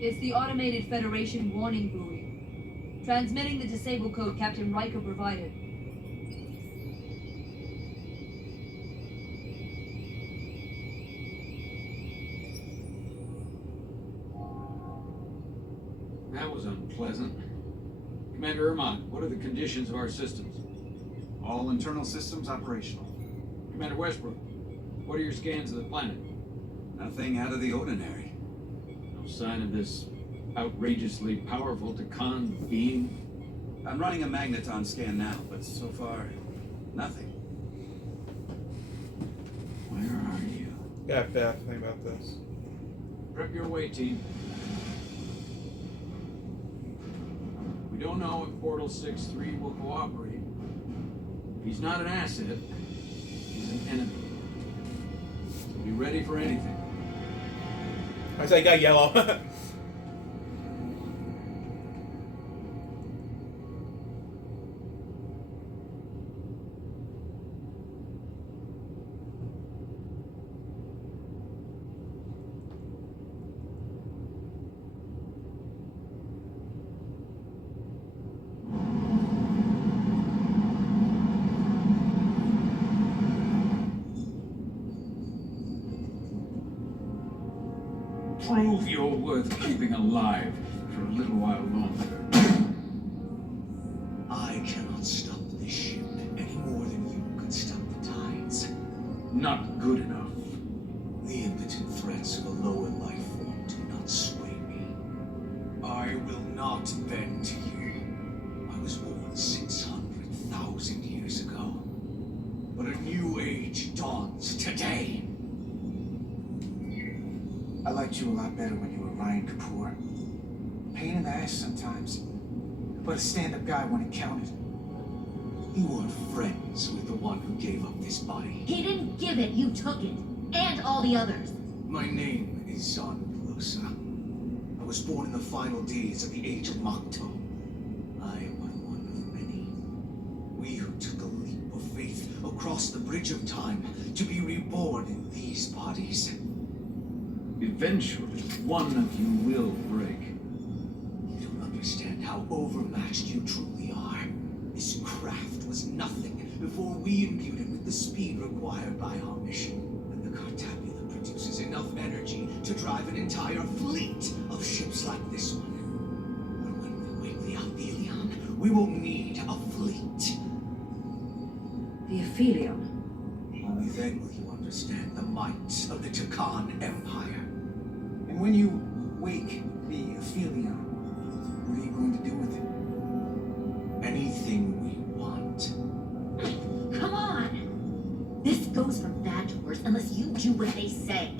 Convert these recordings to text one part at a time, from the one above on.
It's the automated Federation warning buoy. Transmitting the disable code Captain Riker provided. That was unpleasant. Commander Irmont, what are the conditions of our systems? All internal systems operational. Commander Westbrook, what are your scans of the planet? Nothing out of the ordinary. No sign of this outrageously powerful Takan being? I'm running a magneton scan now, but so far, nothing. Where are you? Yeah, bad thing about this. Prep your way, team. We don't know if Portal 6-3 will cooperate. If he's not an asset, he's an enemy. So be ready for anything. I say I got yellow. Prove you're worth keeping alive for a little while longer. I cannot stop this ship any more than you could stop the tides. Not good enough. The impotent threats of a lower life form do not sway me. I will not bend to you. I was born 600,000 years ago. But a new age dawns today. I liked you a lot better when you were Ryan Kapoor. Pain in the ass sometimes, but a stand-up guy when it counted. You weren't friends with the one who gave up this body. He didn't give it, you took it. And all the others. My name is Zon Pelosa. I was born in the final days of the Age of Makto. I am but one of many. We who took a leap of faith across the bridge of time to be reborn in these bodies. Eventually, one of you will break. You don't understand how overmatched you truly are. This craft was nothing before we imbued it with the speed required by our mission. And the Cartabula produces enough energy to drive an entire fleet of ships like this one. But when we wake the Aphelion, we will need a fleet. The Aphelion? Only then will you understand the might of the Takan Empire. And when you wake the Aphelion, what are you going to do with it? Anything we want. Come on! This goes from bad to worse unless you do what they say.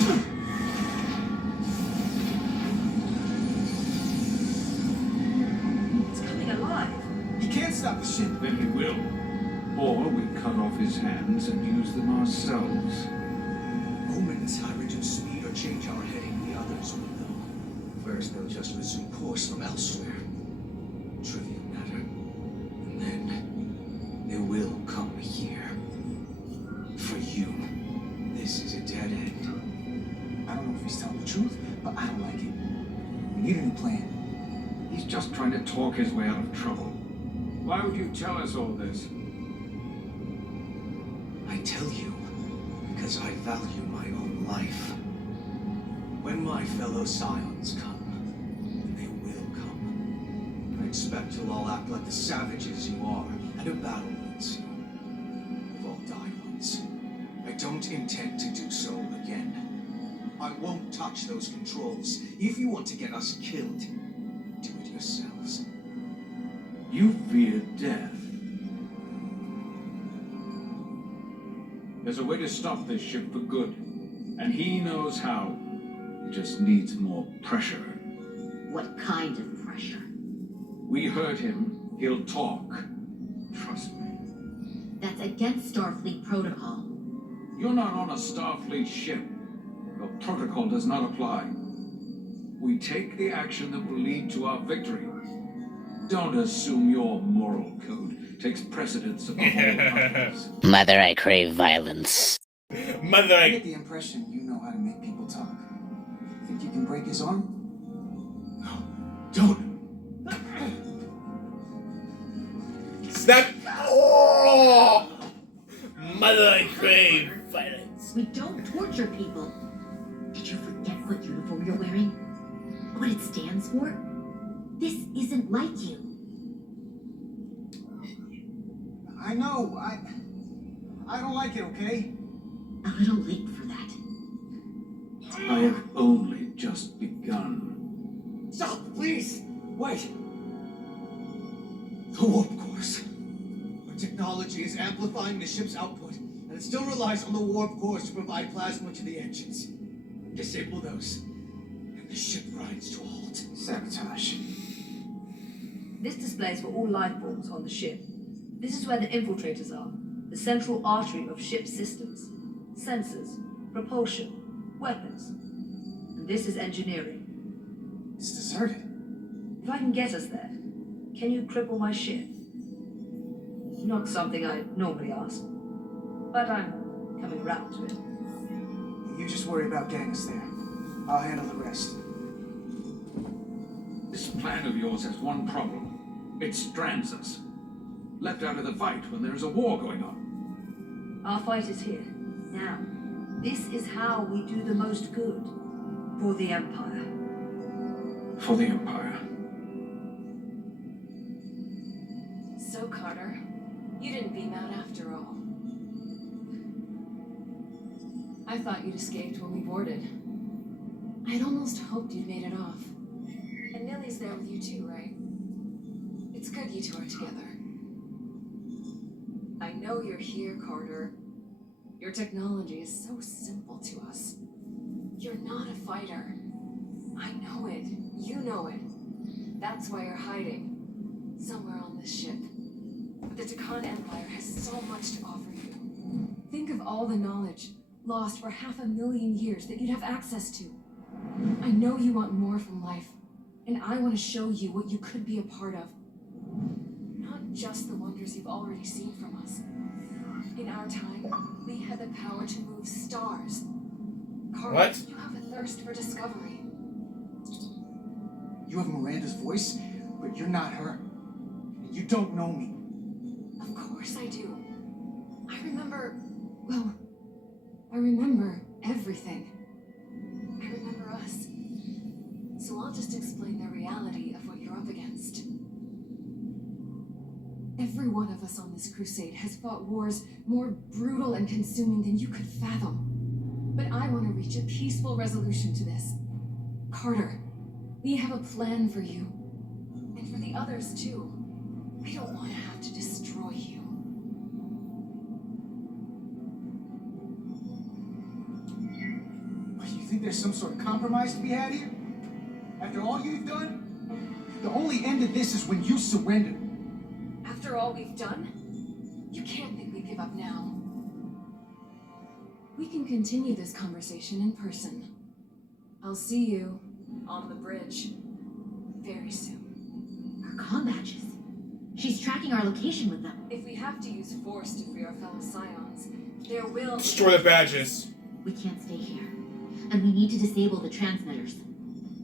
It's coming alive. You can't stop the ship. Then he will. Or we cut off his hands and use them ourselves. The moment I reduce speed or change our heading, the others will know. First, they'll just resume course from elsewhere. Trivial matter. And then, they will come here. For you, this is a dead end. I don't know if he's telling the truth, but I don't like it. We need a new plan. He's just trying to talk his way out of trouble. Why would you tell us all this? I tell you, because I value my own life. When my fellow Scions come, and they will come, I expect you'll all act like the savages you are at a battle will ensue. We've all died once. I don't intend to do so again. I won't touch those controls. If you want to get us killed, do it yourselves. You fear death. There's a way to stop this ship for good, and he knows how. It just needs more pressure. What kind of pressure? We hurt him, he'll talk. Trust me. That's against Starfleet protocol. You're not on a Starfleet ship. Your protocol does not apply. We take the action that will lead to our victory. Don't assume your moral code takes precedence above all others. Mother, I crave violence. Mother, I I... get the impression you know how to make people talk. Think you can break his arm? Don't. Snap! Oh! Mother, I crave violence. We don't torture people. Did you forget what uniform you're wearing? What it stands for? This isn't like you. I know. I don't like it, okay? A little late for that. I have only just begun. Stop, please! Wait! The warp cores. Our technology is amplifying the ship's output, and it still relies on the warp cores to provide plasma to the engines. Disable those, and the ship grinds to a halt. Sabotage. This displays for all life forms on the ship. This is where the infiltrators are, the central artery of ship systems, sensors, propulsion, weapons. And this is engineering. It's deserted. If I can get us there, can you cripple my ship? Not something I normally ask, but I'm coming around to it. You just worry about getting us there. I'll handle the rest. This plan of yours has one problem. It strands us. Left out of the fight when there is a war going on. Our fight is here, now. This is how we do the most good. For the Empire. For the Empire. So, Carter, you didn't beam out after all. I thought you'd escaped when we boarded. I'd almost hoped you'd made it off. And Millie's there with you too, right? It's good you two are together. I know you're here, Carter. Your technology is so simple to us. You're not a fighter. I know it. You know it. That's why you're hiding. Somewhere on this ship. But the Takan Empire has so much to offer you. Think of all the knowledge lost for 500,000 years that you'd have access to. I know you want more from life, and I want to show you what you could be a part of. Not just the wonders you've already seen from us. In our time, we had the power to move stars. Carter, What? you have a thirst for discovery. You have Miranda's voice, but you're not her. And you don't know me. Of course I do. I remember, well, I remember everything. I remember us. So I'll just explain the reality of what you're up against. Every one of us on this crusade has fought wars more brutal and consuming than you could fathom. But I want to reach a peaceful resolution to this. Carter, we have a plan for you. And for the others too. I don't want to have to destroy you. You think there's some sort of compromise to be had here? After all you've done? The only end of this is when you surrender. After all we've done, you can't think we give up now. We can continue this conversation in person. I'll see you on the bridge very soon. Our comm badges. She's tracking our location with them. If we have to use force to free our fellow scions, there will... Destroy the badges. We can't stay here. And we need to disable the transmitters.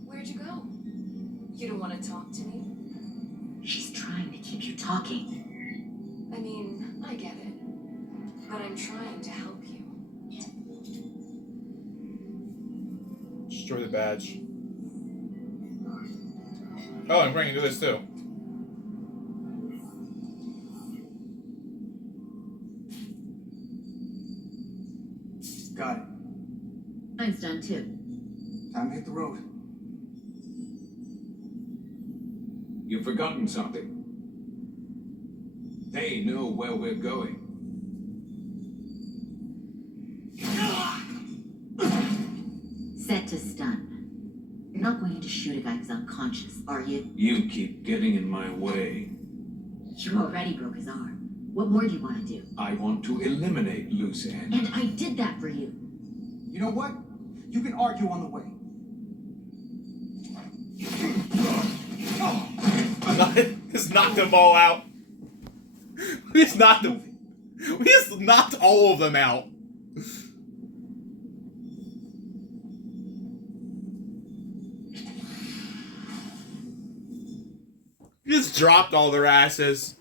Where'd you go? You don't want to talk to me? She's trying to keep you talking. I mean, I get it. But I'm trying to help you. Destroy the badge. Oh, I'm going to do this too. Got it. Mine's done too. Time to hit the road. You've forgotten something. They know where we're going. Set to stun. You're not going to shoot a guy who's unconscious, are you? You keep getting in my way. You already broke his arm. What more do you want to do? I want to eliminate loose ends. And I did that for you. You know what? You can argue on the way. Just knocked them all out. We just knocked them. We just knocked all of them out. just dropped all their asses.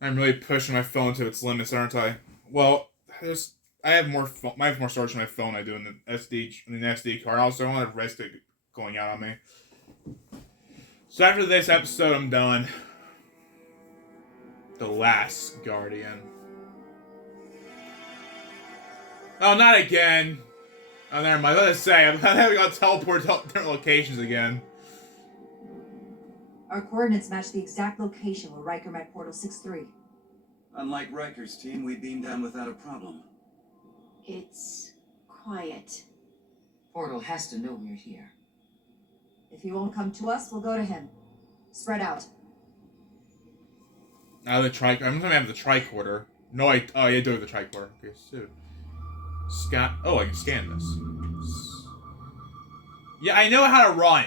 I'm really pushing my phone to its limits, aren't I? Well, I have more storage on my phone than I do in the SD card. Also, I don't want to risk it going out on me. So after this episode, I'm done. The Last Guardian. Oh, not again. Oh, never mind. Let's say I'm having to teleport to different locations again. Our coordinates match the exact location where Riker met Portal 6-3. Unlike Riker's team, we beamed down without a problem. It's quiet. Portal has to know we're here. If he won't come to us, we'll go to him. Spread out. Now the tricorder. I'm gonna have the tricorder. No, oh, yeah, do have the tricorder. Okay, so Scott. Oh, I can scan this. Yeah, I know how to run.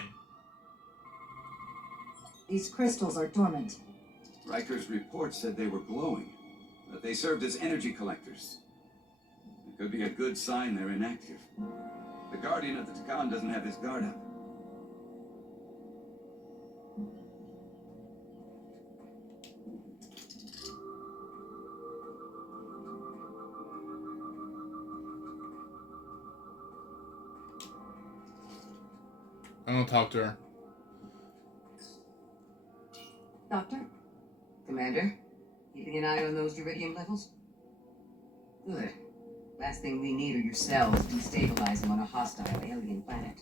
These crystals are dormant. Riker's report said they were glowing, but they served as energy collectors. It could be a good sign they're inactive. The Guardian of the Takan doesn't have his guard up. I'm gonna talk to her. Doctor? Commander, keeping an eye on those uridium levels? Good. Last thing we need are your cells destabilizing on a hostile alien planet.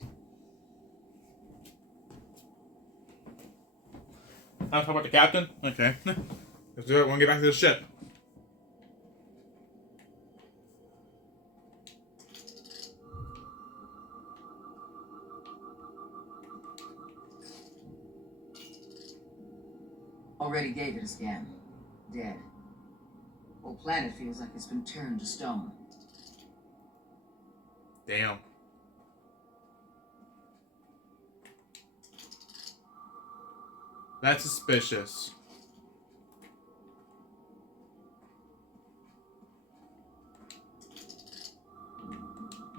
I'll talk about the captain? Okay. Let's do it. We'll get back to the ship. Already gave it a scan. Dead. Whole planet feels like it's been turned to stone. Damn. That's suspicious.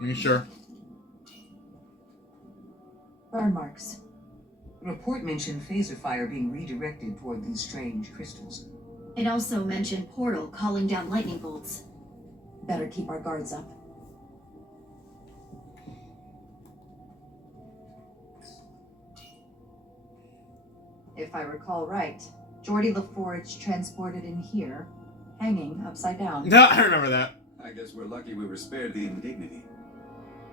Are you sure? Burn marks. The report mentioned phaser fire being redirected toward these strange crystals. It also mentioned Portal calling down lightning bolts. Better keep our guards up. If I recall right, Geordi LaForge transported in here, hanging upside down. No, I remember that. I guess we're lucky we were spared the indignity.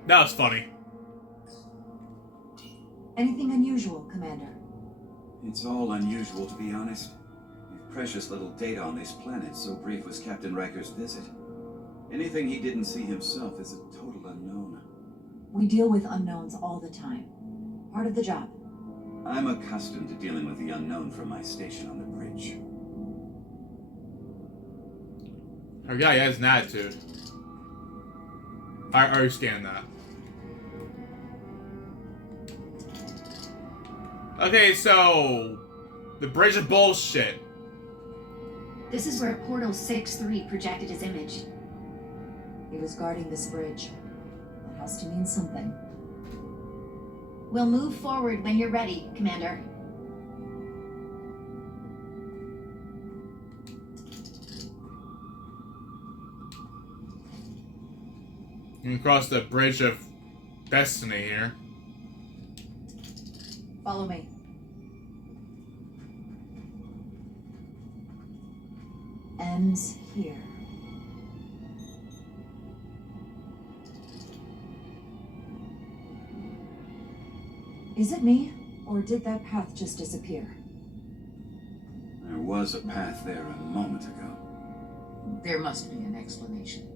That was funny. Anything unusual, Commander? It's all unusual, to be honest. We've precious little data on these planets, so brief was Captain Riker's visit. Anything he didn't see himself is a total unknown. We deal with unknowns all the time. Part of the job. I'm accustomed to dealing with the unknown from my station on the bridge. Oh yeah, he has an attitude. I already scanned that. Okay, so the bridge of bullshit. This is where Portal 6-3 projected his image. He was guarding this bridge. That has to mean something. We'll move forward when you're ready, Commander. You can cross the bridge of destiny here. Follow me. Ends here. Is it me, or did that path just disappear? There was a path there a moment ago. There must be an explanation.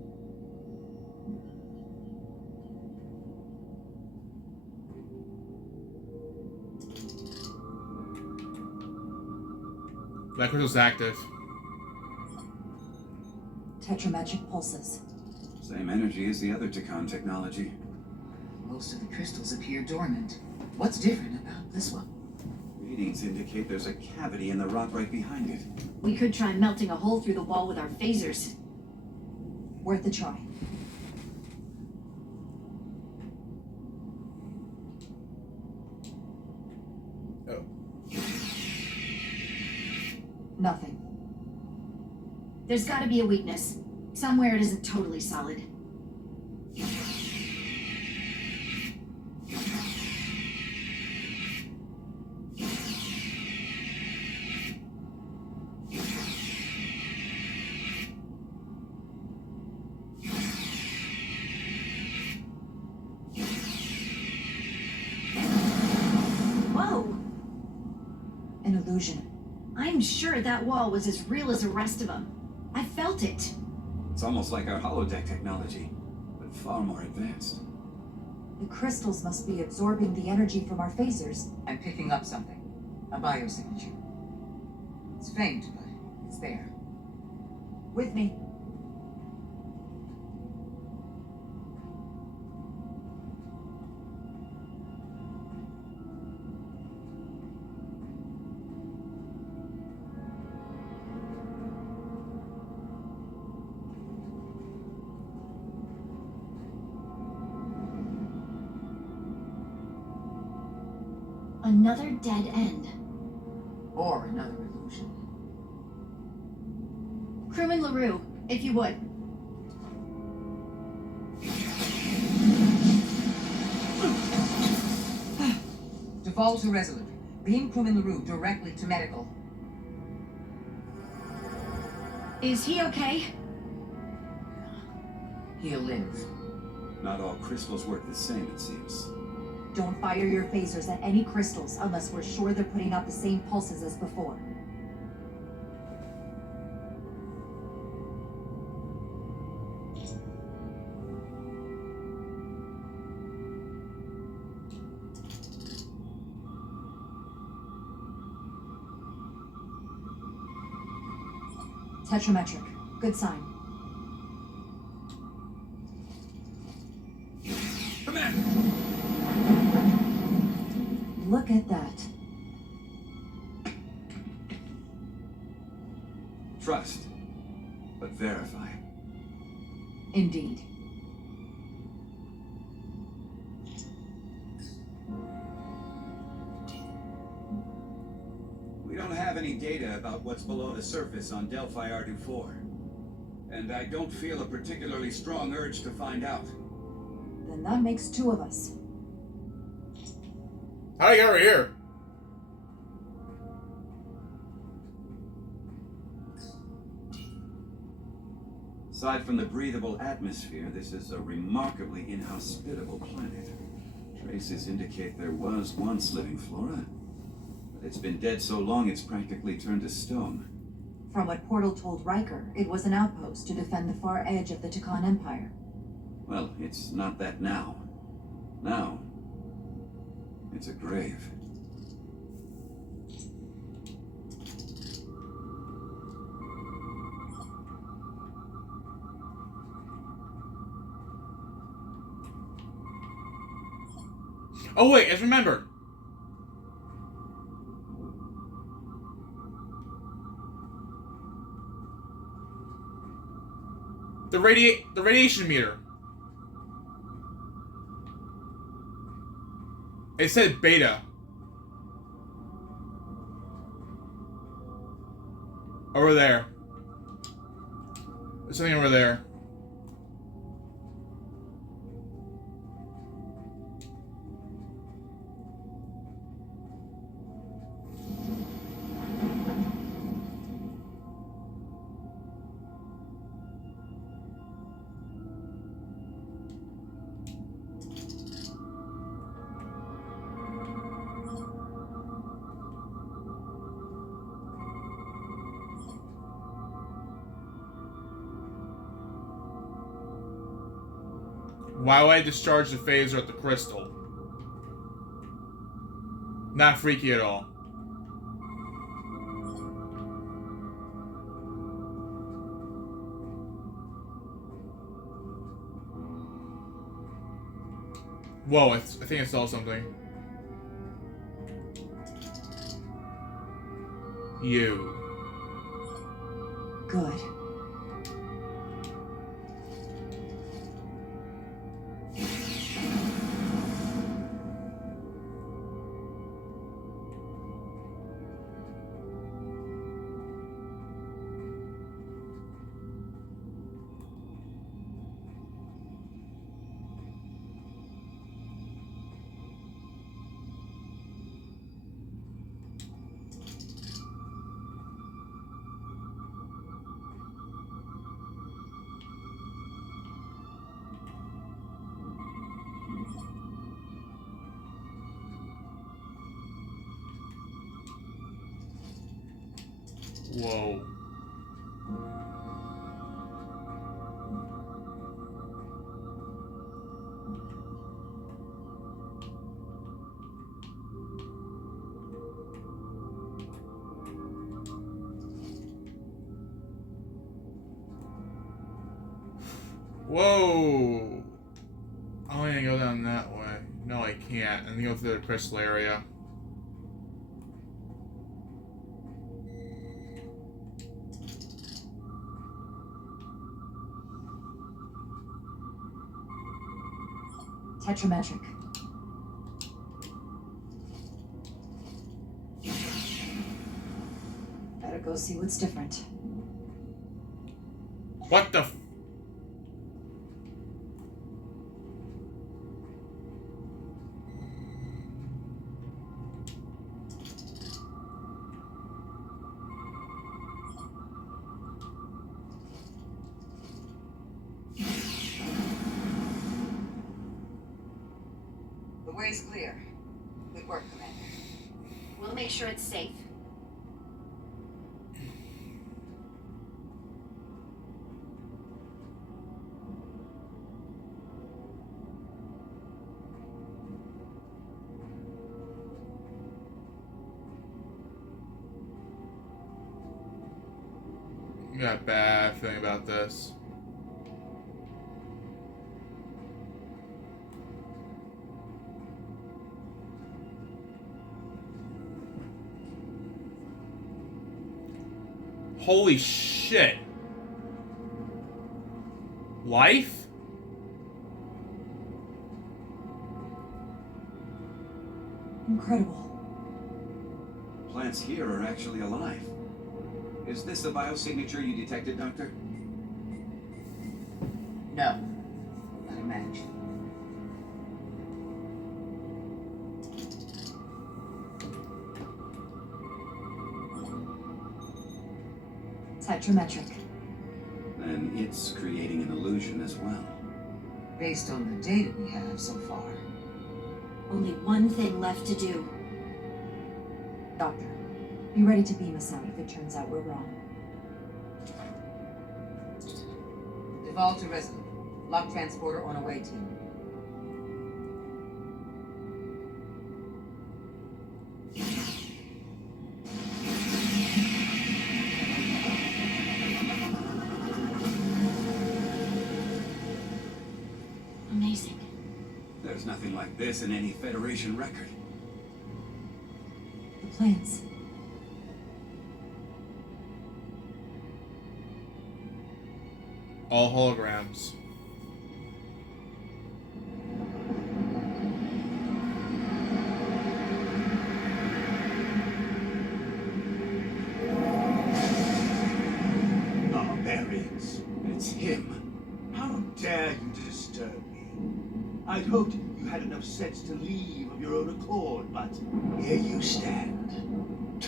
That crystal's active. Tetramagic pulses. Same energy as the other Takan technology. Most of the crystals appear dormant. What's different about this one? Readings indicate there's a cavity in the rock right behind it. We could try melting a hole through the wall with our phasers. Worth a try. There's gotta be a weakness. Somewhere it isn't totally solid. Whoa! An illusion. I'm sure that wall was as real as the rest of them. I felt it. It's almost like our holodeck technology, but far more advanced. The crystals must be absorbing the energy from our phasers. I'm picking up something. A biosignature. It's faint, but it's there. With me. Another dead end. Or another illusion. Crewman LaRue, if you would. Default to Resolute. Beam crewman LaRue directly to medical. Is he okay? He'll live. Not all crystals work the same, it seems. Don't fire your phasers at any crystals unless we're sure they're putting out the same pulses as before. Tetrametric. Good sign. Commander! Look at that. Trust, but verify. Indeed. We don't have any data about what's below the surface on Delphi Ardu-4. And I don't feel a particularly strong urge to find out. Then that makes two of us. How do I get over here? Aside from the breathable atmosphere, this is a remarkably inhospitable planet. Traces indicate there was once living flora, but it's been dead so long it's practically turned to stone. From what Portal told Riker, it was an outpost to defend the far edge of the Takan Empire. Well, it's not that now. Now, it's a grave. Oh wait, I remembered. The radiation meter. It said beta. Over there. There's something over there. Why would I discharge the phaser at the crystal? Not freaky at all. Whoa, I think I saw something. You. Good. Whoa. Whoa! Oh, I can go down that way. No, I can't. I'm gonna go through the crystal area. Tetrametric. Better go see what's different. What the f- The way's clear. Good work, Commander. We'll make sure it's safe. I got a bad feeling about this. Holy shit. Life? Incredible. Plants here are actually alive. Is this the biosignature you detected, Doctor? No. Not a match. Tetrametric. And it's creating an illusion as well. Based on the data we have so far. Only one thing left to do. Doctor, be ready to beam us out if it turns out we're wrong. Devolve to Resolute. Lock transporter on away team. Amazing. There's nothing like this in any Federation record. The plans. All holograms. Barbarians. It's him. How dare you disturb me? I'd hoped you had enough sense to leave of your own accord, but here you stand.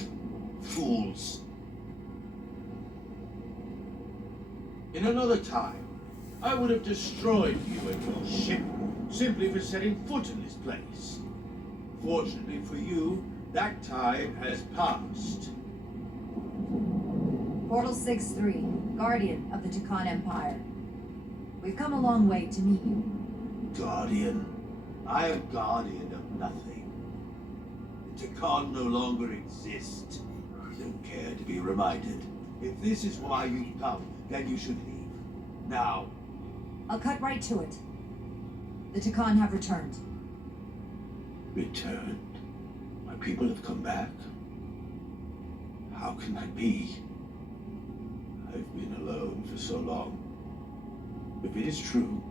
Fools. In another time, I would have destroyed you and your ship simply for setting foot in this place. Fortunately for you, that time has passed. Portal 6-3, Guardian of the Takan Empire. We've come a long way to meet you. Guardian? I am guardian of nothing. The Takan no longer exist. Don't care to be reminded. If this is why you've come, then you should leave. Now. I'll cut right to it. The Takan have returned. Returned? My people have come back? How can that be? I've been alone for so long. If it is true,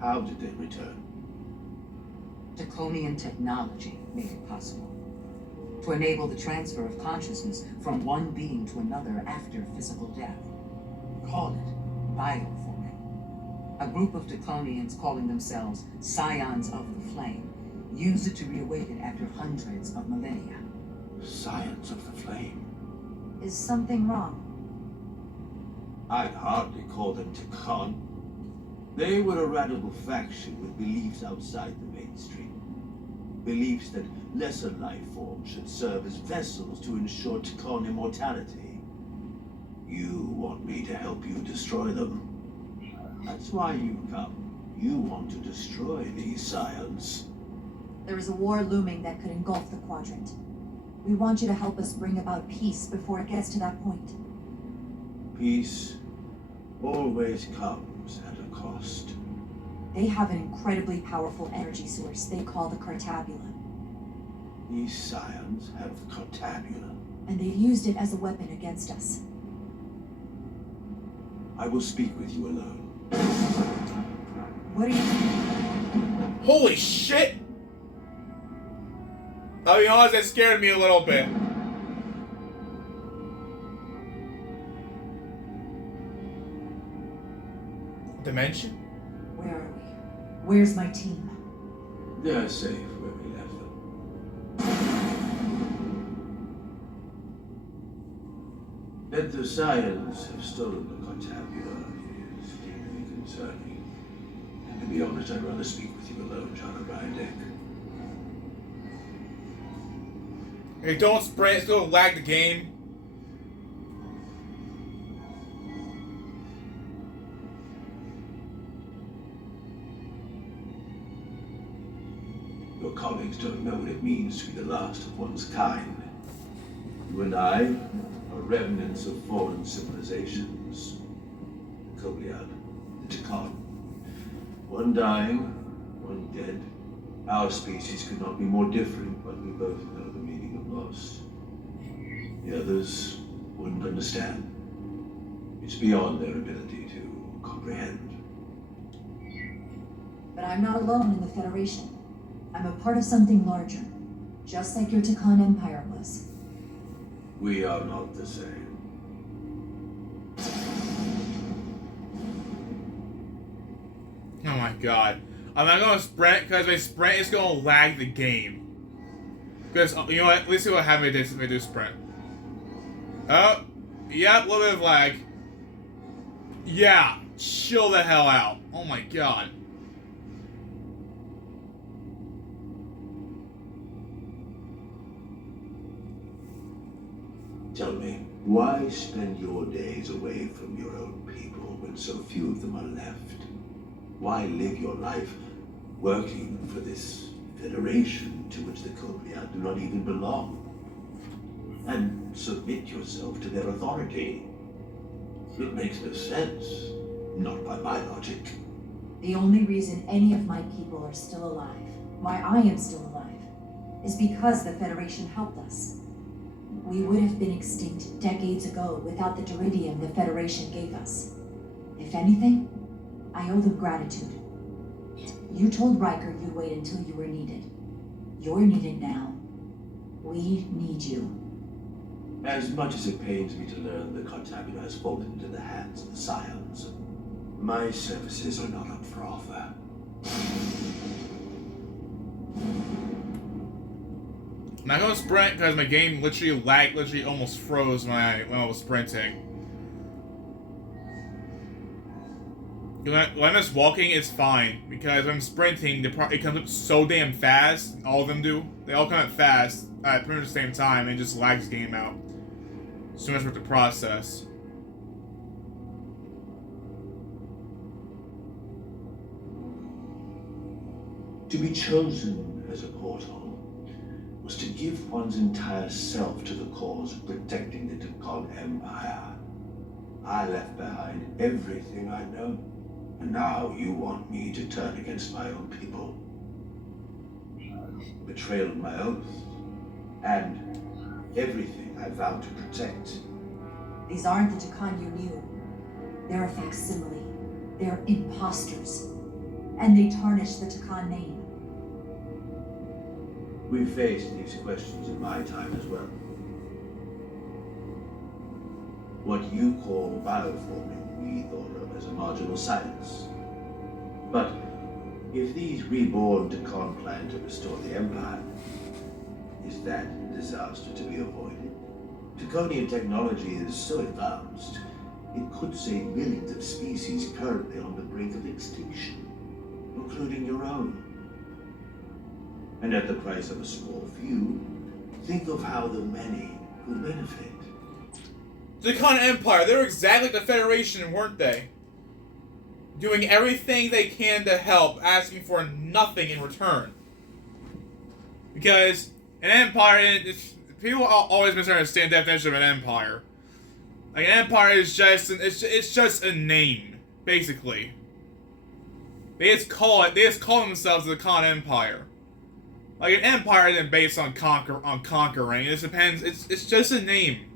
how did they return? Draconian technology made it possible. To enable the transfer of consciousness from one being to another after physical death. Call it bioforming. A group of Draconians calling themselves Scions of the Flame used it to reawaken after hundreds of millennia. Scions of the Flame? Is something wrong? I'd hardly call them Takan. They were a radical faction with beliefs outside the mainstream. Beliefs that lesser life forms should serve as vessels to ensure Takan immortality. You want me to help you destroy them. That's why you've come. You want to destroy these scions. There is a war looming that could engulf the Quadrant. We want you to help us bring about peace before it gets to that point. Peace always comes at a cost. They have an incredibly powerful energy source they call the Cartabula. These scions have the Cartabula. And they've used it as a weapon against us. I will speak with you alone. What are you... Holy shit! I'll be honest, that scared me a little bit. Dimension? Where are we? Where's my team? They are safe where we left them. That the scions have stolen the Cartabula is deeply concerning. And to be honest, I'd rather speak with you alone, John O'Brien. Hey, don't sprint, it's gonna lag the game. Your colleagues don't know what it means to be the last of one's kind. You and I are remnants of foreign civilizations. The Kobliad, the Takan. One dying, one dead. Our species could not be more different, but we both know the meaning of loss. The others wouldn't understand. It's beyond their ability to comprehend. But I'm not alone in the Federation. I'm a part of something larger, just like your Takan Empire was. We are not the same. Oh my god. I'm not gonna sprint, because if I sprint, it's gonna lag the game. Because, you know what, let's see what happens if I do sprint. Oh, yep, a little bit of lag. Yeah, chill the hell out. Oh my god. Tell me, why spend your days away from your own people when so few of them are left? Why live your life working for this federation to which the Kobliad do not even belong? And submit yourself to their authority? It makes no sense, not by my logic. The only reason any of my people are still alive, why I am still alive, is because the Federation helped us. We would have been extinct decades ago without the Duridium the Federation gave us. If anything, I owe them gratitude. You told Riker you'd wait until you were needed. You're needed now. We need you. As much as it pains me to learn the Cartabula has fallen into the hands of the Scions, my services are not up for offer. I'm not gonna sprint because my game literally lagged, literally almost froze when I was sprinting. When I'm just walking, it's fine, because when I'm sprinting, it comes up so damn fast. All of them do. They all come up fast at pretty much the same time, and it just lags the game out. So much work to process. To be chosen as a portal was to give one's entire self to the cause of protecting the Takan Empire. I left behind everything I know, and now you want me to turn against my own people. Betrayal of my oath, and everything I vowed to protect. These aren't the Takan you knew. They're a facsimile. They're imposters. And they tarnish the Takan name. We faced these questions in my time as well. What you call bioforming, we thought of as a marginal science. But if these reborn Takan plan to restore the Empire, is that a disaster to be avoided? Draconian technology is so advanced, it could save millions of species currently on the brink of extinction, including your own. And at the price of a small few, think of how the many could benefit. the Khan Empire, they were exactly like the Federation, weren't they? Doing everything they can to help, asking for nothing in return. Because an empire, people always misunderstand the definition of an empire. Like, an empire is just, it's just a name, basically. They just call themselves the Khan Empire. Like, an empire isn't based on conquering. It depends. It's just a name.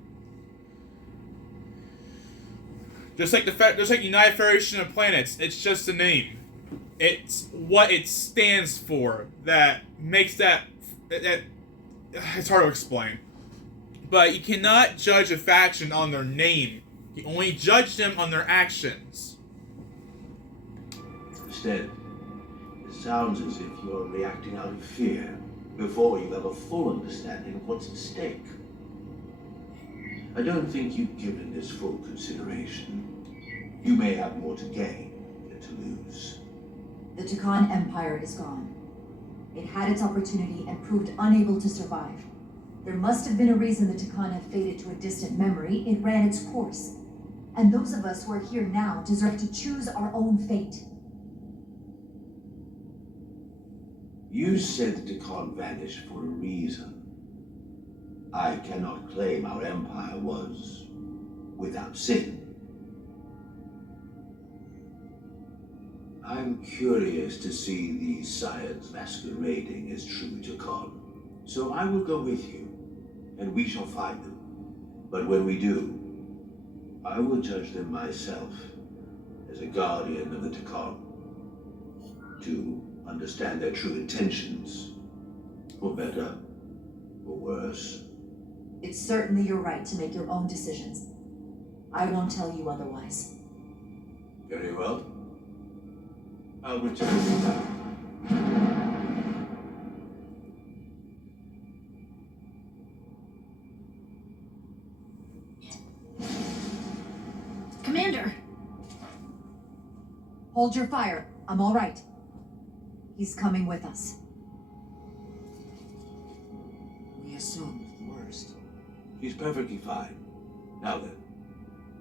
Just like United Federation of Planets, it's just a name. It's what it stands for that makes that it's hard to explain. But you cannot judge a faction on their name. You only judge them on their actions. Instead, it sounds as if you're reacting out of fear before you have a full understanding of what's at stake. I don't think you've given this full consideration. You may have more to gain than to lose. The Tucan Empire is gone. It had its opportunity and proved unable to survive. There must have been a reason the Tucan have faded to a distant memory. It ran its course. And those of us who are here now deserve to choose our own fate. You said the Tucan vanished for a reason. I cannot claim our empire was without sin. I'm curious to see these scions masquerading as true Tucan. So I will go with you, and we shall find them. But when we do, I will judge them myself as a guardian of the Tucan, to understand their true intentions, for better or worse. It's certainly your right to make your own decisions. I won't tell you otherwise. Very well. I'll return you back. Commander! Hold your fire. I'm all right. He's coming with us. We assumed the worst. He's perfectly fine. Now then,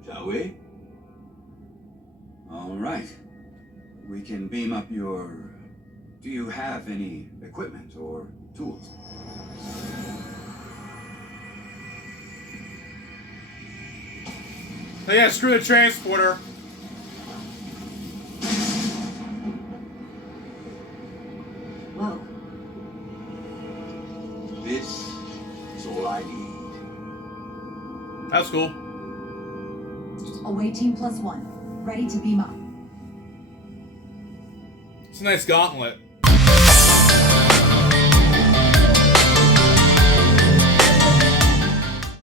shall we? All right. We can beam up your... Do you have any equipment or tools? Oh yeah, screw the transporter. Whoa. This is all I need. That's cool. Away team +1. Ready to beam up. It's a nice gauntlet.